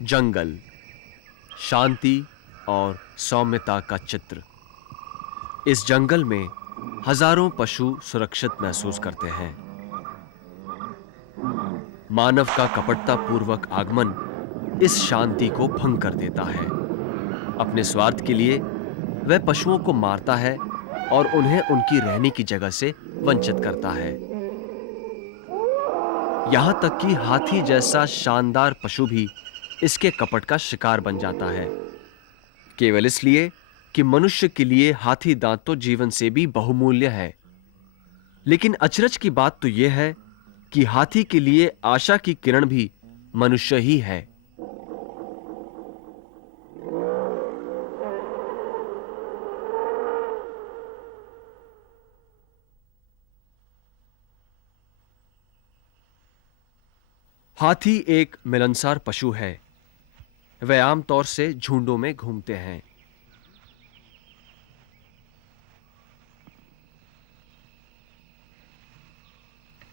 जंगल, शांति और सौम्यता का चित्र। इस जंगल में हजारों पशु सुरक्षित महसूस करते हैं। मानव का कपटतापूर्वक आगमन इस शांति को भंग कर देता है। अपने स्वार्थ के लिए वह पशुओं को मारता है और उन्हें उनकी रहने की जगह से वंचित करता है। यहां तक कि हाथी जैसा शानदार पशु भी इसके कपट का शिकार बन जाता है, केवल इसलिए कि मनुष्य के लिए हाथी दांत तो जीवन से भी बहुमूल्य है। लेकिन अचरज की बात तो यह है कि हाथी के लिए आशा की किरण भी मनुष्य ही है। हाथी एक मिलनसार पशु है। वे आमतौर से झुंडों में घूमते हैं।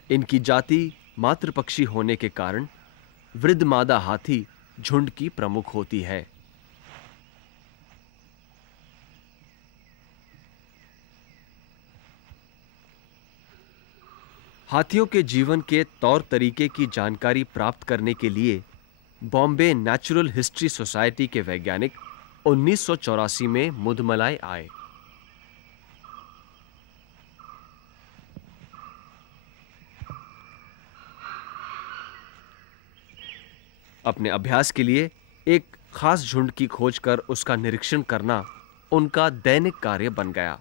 इनकी जाति मातृपक्षी होने के कारण वृद्ध मादा हाथी झुंड की प्रमुख होती है। हाथियों के जीवन के तौर तरीके की जानकारी प्राप्त करने के लिए बॉम्बे नेचुरल हिस्ट्री सोसाइटी के वैज्ञानिक 1984 में मुधमलाई आए। अपने अभ्यास के लिए एक खास झुंड की खोज कर उसका निरीक्षण करना उनका दैनिक कार्य बन गया।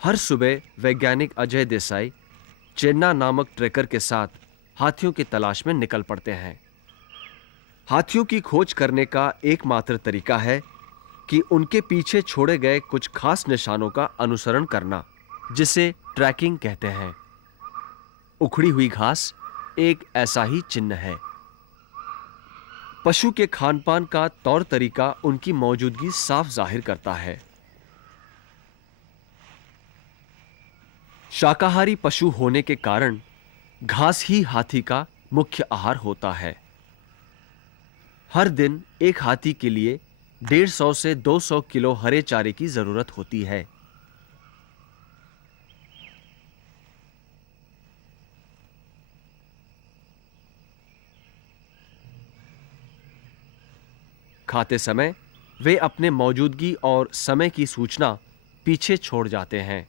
हर सुबह वैज्ञानिक अजय देसाई चेन्ना नामक ट्रेकर के साथ हाथियों की तलाश में निकल पड़ते हैं। हाथियों की खोज करने का एकमात्र तरीका है कि उनके पीछे छोड़े गए कुछ खास निशानों का अनुसरण करना, जिसे ट्रैकिंग कहते हैं। उखड़ी हुई घास एक ऐसा ही चिन्ह है। पशु के खानपान का तौर तरीका उनकी मौजूदगी साफ जाहिर करता है। शाकाहारी पशु होने के कारण घास ही हाथी का मुख्य आहार होता है। हर दिन एक हाथी के लिए 150 से 200 किलो हरे चारे की जरूरत होती है। खाते समय वे अपने मौजूदगी और समय की सूचना पीछे छोड़ जाते हैं।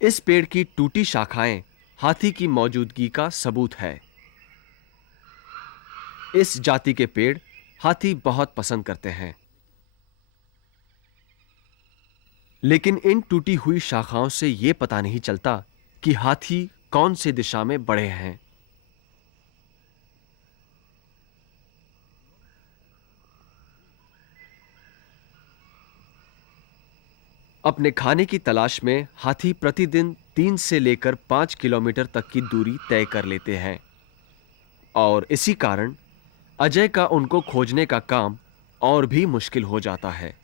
इस पेड़ की टूटी शाखाएं हाथी की मौजूदगी का सबूत है। इस जाति के पेड़ हाथी बहुत पसंद करते हैं। लेकिन इन टूटी हुई शाखाओं से यह पता नहीं चलता कि हाथी कौन सी दिशा में बढ़े हैं। अपने खाने की तलाश में हाथी प्रतिदिन 3 से लेकर 5 किलोमीटर तक की दूरी तय कर लेते हैं और इसी कारण अजय का उनको खोजने का काम और भी मुश्किल हो जाता है।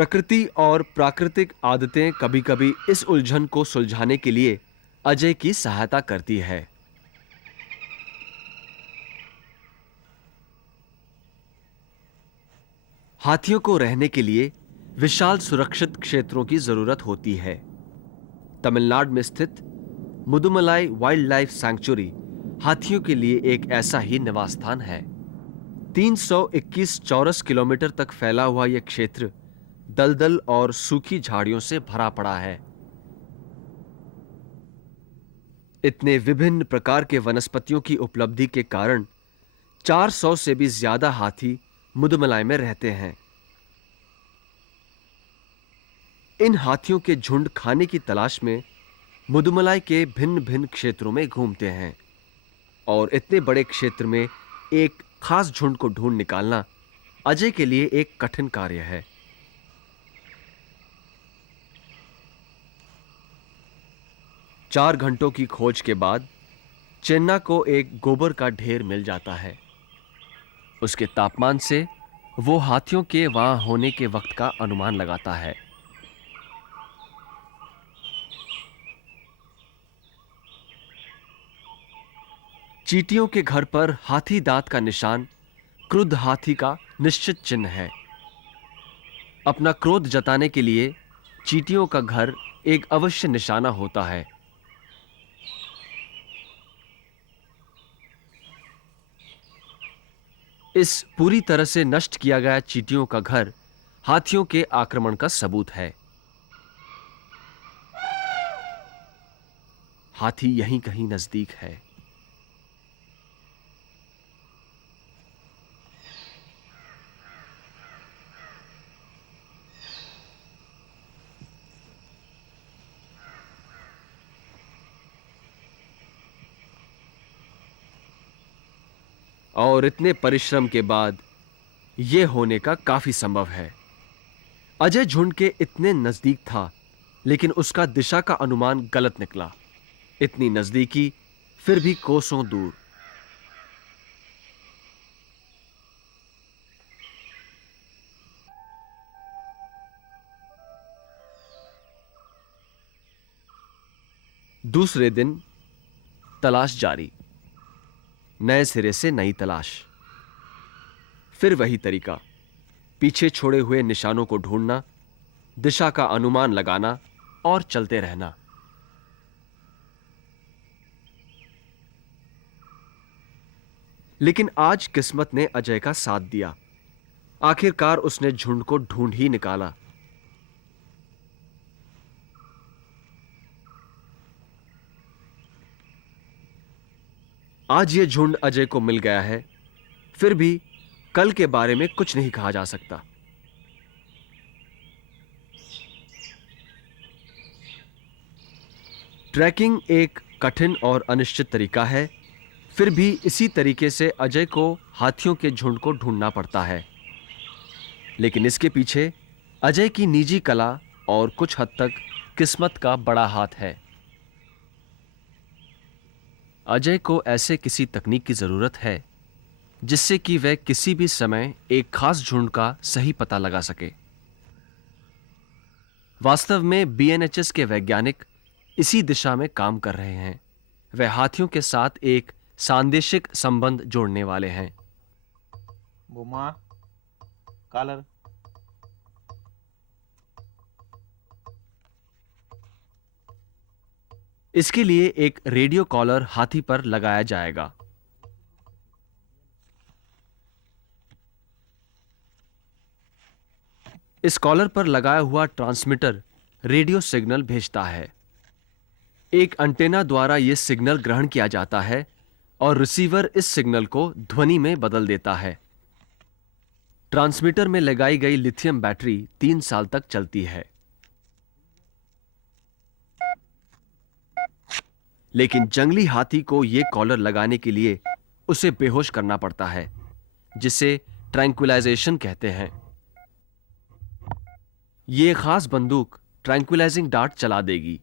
प्रकृति और प्राकृतिक आदतें कभी-कभी इस उलझन को सुलझाने के लिए अजय की सहायता करती है। हाथियों को रहने के लिए विशाल सुरक्षित क्षेत्रों की जरूरत होती है। तमिलनाडु में स्थित मुदुमलाई वाइल्ड लाइफ सैंक्चुरी हाथियों के लिए एक ऐसा ही निवास स्थान है। 321 चौरस किलोमीटर तक फैला हुआ यह क्षेत्र दलदल और सूखी झाड़ियों से भरा पड़ा है। इतने विभिन्न प्रकार के वनस्पतियों की उपलब्धि के कारण 400 से भी ज्यादा हाथी मुदुमलाई में रहते हैं। इन हाथियों के झुंड खाने की तलाश में मुदुमलाई के भिन्न-भिन्न क्षेत्रों में घूमते हैं और इतने बड़े क्षेत्र में एक खास झुंड को ढूंढ निकालना अजय के लिए एक कठिन कार्य है। चार घंटों की खोज के बाद चेन्ना को एक गोबर का ढेर मिल जाता है। उसके तापमान से वो हाथियों के वहां होने के वक्त का अनुमान लगाता है। चींटियों के घर पर हाथी दांत का निशान क्रुद्ध हाथी का निश्चित चिन्ह है। अपना क्रोध जताने के लिए चींटियों का घर एक अवश्य निशाना होता है। इस पूरी तरह से नष्ट किया गया चींटियों का घर हाथियों के आक्रमण का सबूत है। हाथी यहीं कहीं नजदीक है। और इतने परिश्रम के बाद यह होने का काफी संभव है। अजय झुंड के इतने नजदीक था, लेकिन उसका दिशा का अनुमान गलत निकला। इतनी नजदीकी, फिर भी कोसों दूर। दूसरे दिन तलाश जारी। नए सिरे से नई तलाश। फिर वही तरीका, पीछे छोड़े हुए निशानों को ढूंढना, दिशा का अनुमान लगाना और चलते रहना। लेकिन आज किस्मत ने अजय का साथ दिया। आखिरकार उसने झुंड को ढूंढ ही निकाला। आज यह झुंड अजय को मिल गया है, फिर भी कल के बारे में कुछ नहीं कहा जा सकता। ट्रैकिंग एक कठिन और अनिश्चित तरीका है, फिर भी इसी तरीके से अजय को हाथियों के झुंड को ढूंढना पड़ता है। लेकिन इसके पीछे अजय की निजी कला और कुछ हद तक किस्मत का बड़ा हाथ है। अजय को ऐसे किसी तकनीक की जरूरत है जिससे कि वह किसी भी समय एक खास झुंड का सही पता लगा सके। वास्तव में बीएनएचएस के वैज्ञानिक इसी दिशा में काम कर रहे हैं। वह हाथियों के साथ एक सांदेशिक संबंध जोड़ने वाले हैं। बुमा कलर इसके लिए एक रेडियो कॉलर हाथी पर लगाया जाएगा। इस कॉलर पर लगाया हुआ ट्रांसमीटर रेडियो सिग्नल भेजता है। एक एंटेना द्वारा यह सिग्नल ग्रहण किया जाता है और रिसीवर इस सिग्नल को ध्वनि में बदल देता है। ट्रांसमीटर में लगाई गई लिथियम बैटरी 3 साल तक चलती है। लेकिन जंगली हाथी को यह कॉलर लगाने के लिए उसे बेहोश करना पड़ता है, जिसे ट्रैंक्विलाइजेशन कहते हैं। यह खास बंदूक ट्रैंक्विलाइजिंग डार्ट चला देगी।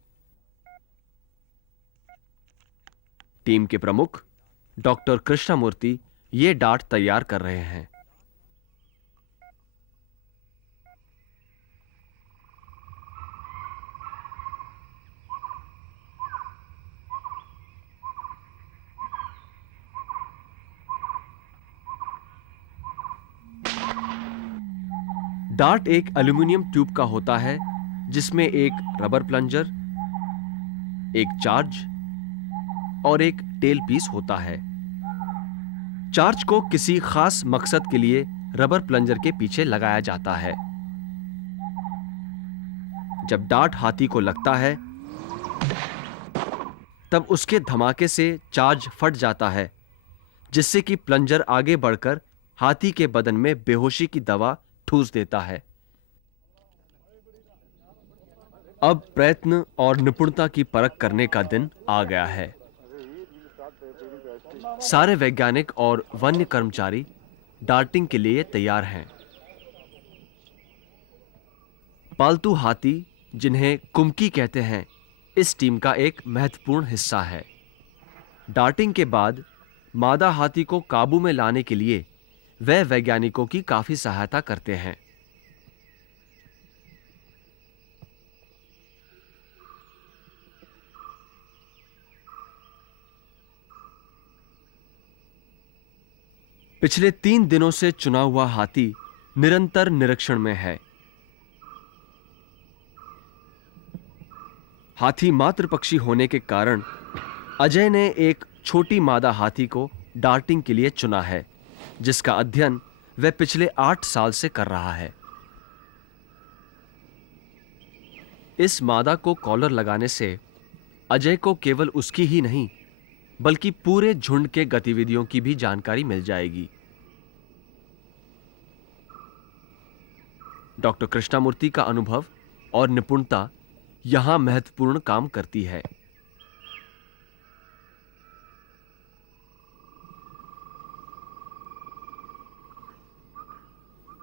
टीम के प्रमुख डॉक्टर कृष्णमूर्ति यह डार्ट तैयार कर रहे हैं। डार्ट एक एल्यूमिनियम ट्यूब का होता है जिसमें एक रबर प्लंजर, एक चार्ज और एक टेल पीस होता है। चार्ज को किसी खास मकसद के लिए रबर प्लंजर के पीछे लगाया जाता है। जब डार्ट हाथी को लगता है तब उसके धमाके से चार्ज फट जाता है, जिससे कि प्लंजर आगे बढ़कर हाथी के बदन में बेहोशी की दवा ठूस देता है। अब प्रयत्न और निपुणता की परख करने का दिन आ गया है। सारे वैज्ञानिक और वन्य कर्मचारी डार्टिंग के लिए तैयार हैं। पालतू हाथी, जिन्हें कुमकी कहते हैं, इस टीम का एक महत्वपूर्ण हिस्सा है। डार्टिंग के बाद मादा हाथी को काबू में लाने के लिए वे वैज्ञानिकों की काफी सहायता करते हैं। पिछले 3 दिनों से चुना हुआ हाथी निरंतर निरीक्षण में है। हाथी मात्र पक्षी होने के कारण अजय ने एक छोटी मादा हाथी को डार्टिंग के लिए चुना है, जिसका अध्ययन वह पिछले 8 साल से कर रहा है। इस मादा को कॉलर लगाने से अजय को केवल उसकी ही नहीं बल्कि पूरे झुंड के गतिविधियों की भी जानकारी मिल जाएगी। डॉक्टर कृष्णमूर्ति का अनुभव और निपुणता यहां महत्वपूर्ण काम करती है।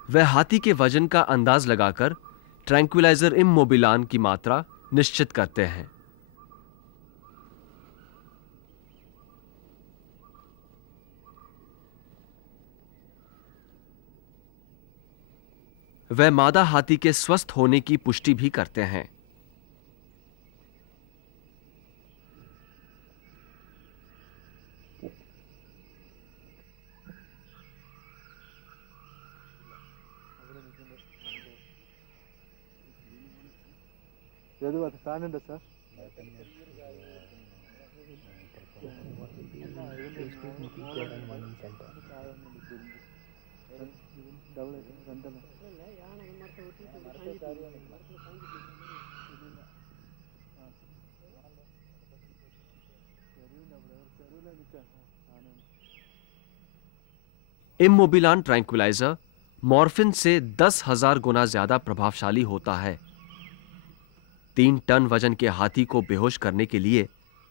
वह हाथी के वजन का अंदाज लगाकर ट्रैंक्विलाइजर इमोबिलान की मात्रा निश्चित करते हैं। वह मादा हाथी के स्वस्थ होने की पुष्टि भी करते हैं। इमोबिलान ट्रैंक्विलाइजर मॉर्फिन से 10,000 गुना ज्यादा प्रभावशाली होता है। 3 टन वजन के हाथी को बेहोश करने के लिए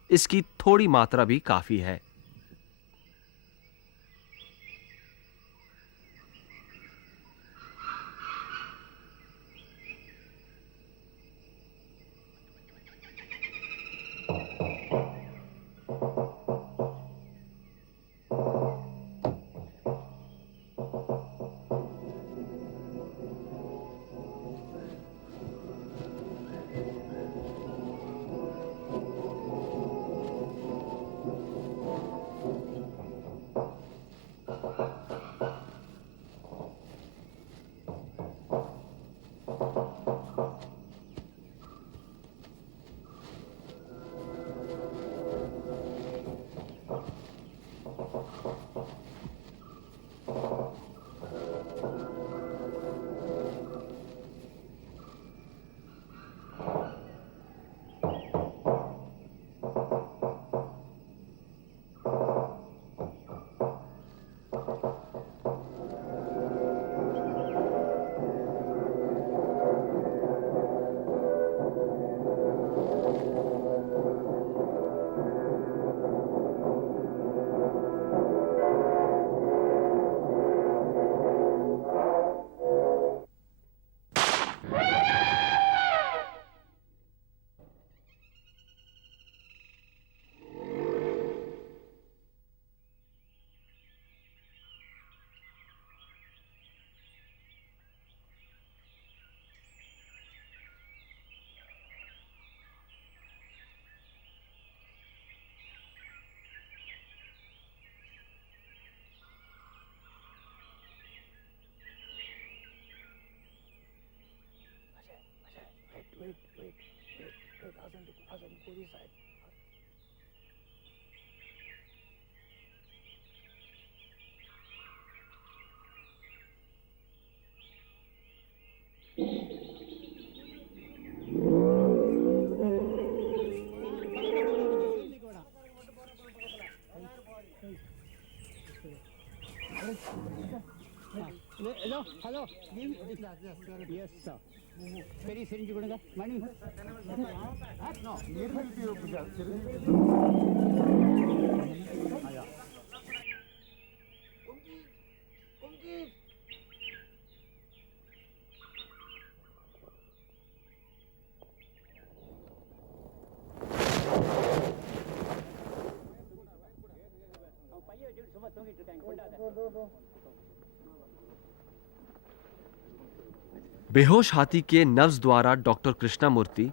इसकी थोड़ी मात्रा भी काफी है। Hello. Yes, sir. Very syringe ಕೊಡುಗ ಮಣಿ No. बेहोश हाथी के नब्ज द्वारा डॉक्टर कृष्णमूर्ति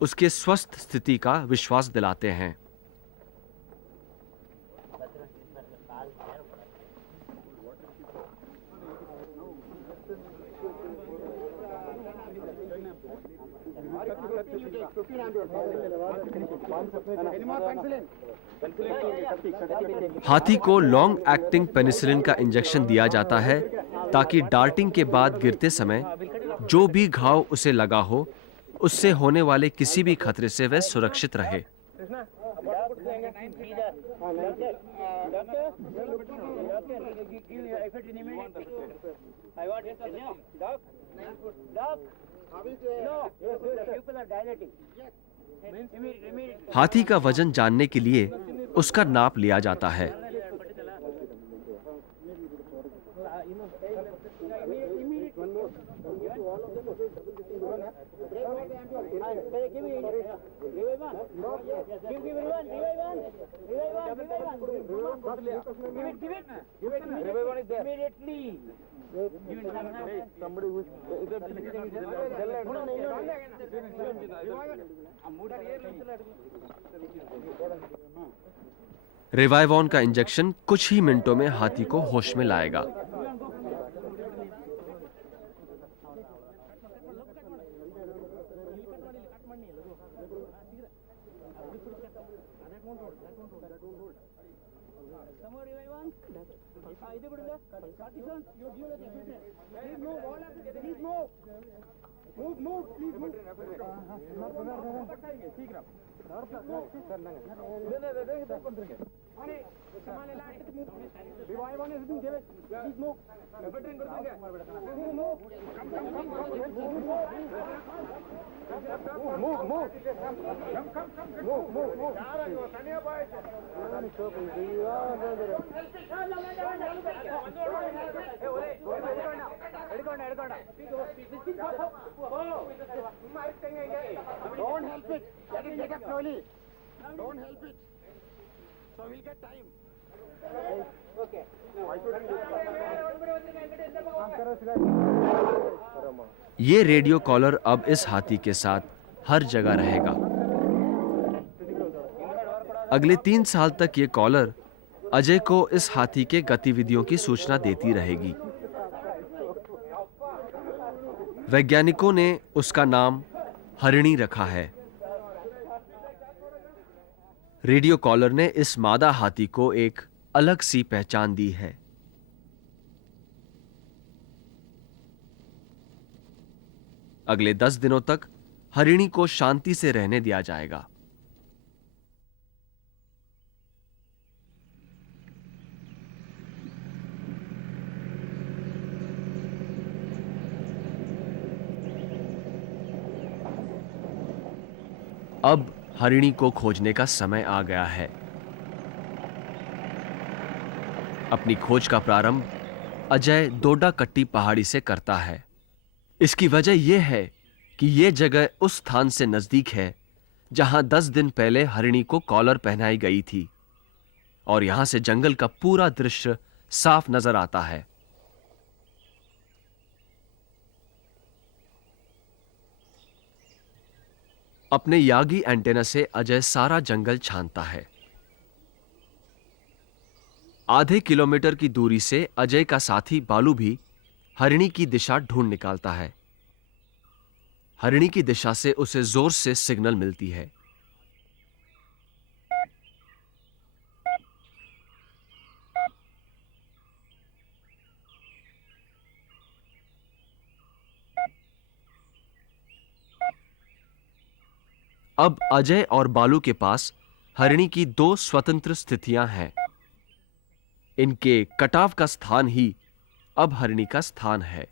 उसके स्वस्थ स्थिति का विश्वास दिलाते हैं। हाथी को लॉन्ग एक्टिंग पेनिसिलिन का इंजेक्शन दिया जाता है ताकि डार्टिंग के बाद गिरते समय जो भी घाव उसे लगा हो उससे होने वाले किसी भी खतरे से वह सुरक्षित रहे। हाथी का वजन जानने के लिए उसका नाप लिया जाता है। रिवाइवॉन का इंजेक्शन कुछ ही मिनटों में हाथी को होश में लाएगा। Don't help it. Let it take up slowly. Don't help it. So we'll get time. Okay. ये रेडियो कॉलर अब इस हाथी के साथ हर जगह रहेगा। अगले 3 साल तक ये कॉलर अजय को इस हाथी के गतिविधियों की सूचना देती रहेगी। वैज्ञानिकों ने उसका नाम हरिणी रखा है। रेडियो कॉलर ने इस मादा हाथी को एक अलग सी पहचान दी है। अगले 10 दिनों तक हरिणी को शांति से रहने दिया जाएगा। अब हरिणी को खोजने का समय आ गया है। अपनी खोज का प्रारंभ अजय डोडाकट्टी पहाड़ी से करता है। इसकी वजह यह है कि यह जगह उस स्थान से नजदीक है जहां 10 दिन पहले हरिणी को कॉलर पहनाई गई थी और यहां से जंगल का पूरा दृश्य साफ नजर आता है। अपने यागी एंटेना से अजय सारा जंगल छानता है। आधे किलोमीटर की दूरी से अजय का साथी बालू भी हरिणी की दिशा ढूंढ निकालता है। हरिणी की दिशा से उसे जोर से सिग्नल मिलती है। अब अजय और बालू के पास हरिणी की दो स्वतंत्र स्थितियां हैं। इनके कटाव का स्थान ही अब हरिणी का स्थान है।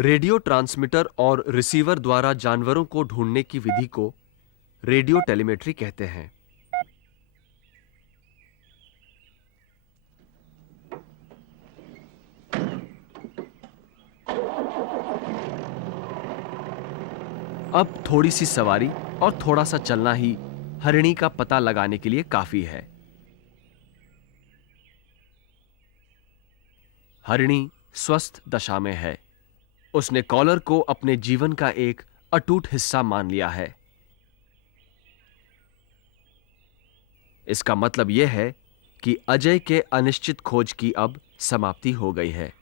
रेडियो ट्रांसमीटर और रिसीवर द्वारा जानवरों को ढूंढने की विधि को रेडियो टेलीमेट्री कहते हैं। अब थोड़ी सी सवारी और थोड़ा सा चलना ही हरिणी का पता लगाने के लिए काफी है। हरिणी स्वस्थ दशा में है। उसने कॉलर को अपने जीवन का एक अटूट हिस्सा मान लिया है। इसका मतलब यह है कि अजय के अनिश्चित खोज की अब समाप्ति हो गई है।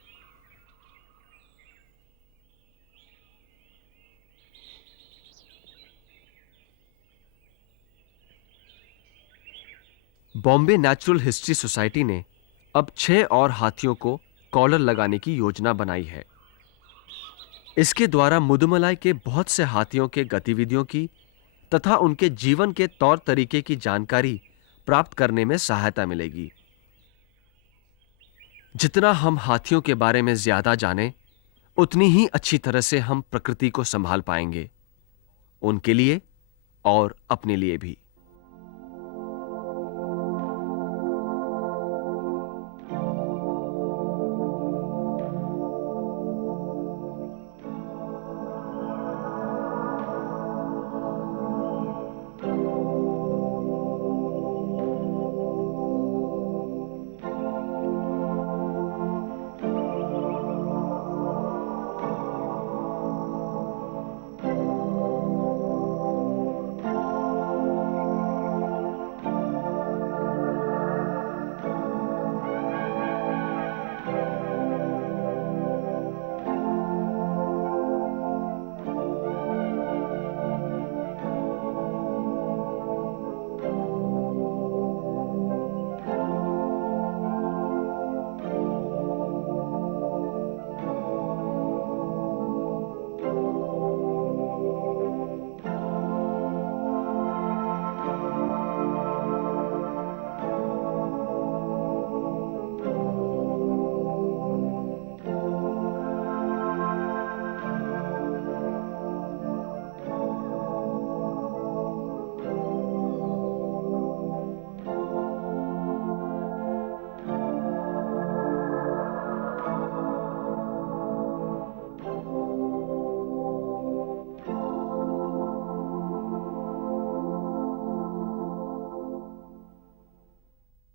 बॉम्बे नेचुरल हिस्ट्री सोसाइटी ने अब 6 और हाथियों को कॉलर लगाने की योजना बनाई है। इसके द्वारा मुदुमलाई के बहुत से हाथियों के गतिविधियों की तथा उनके जीवन के तौर तरीके की जानकारी प्राप्त करने में सहायता मिलेगी। जितना हम हाथियों के बारे में ज्यादा जानें, उतनी ही अच्छी तरह से हम प्रकृति को संभाल पाएंगे, उनके लिए और अपने लिए भी।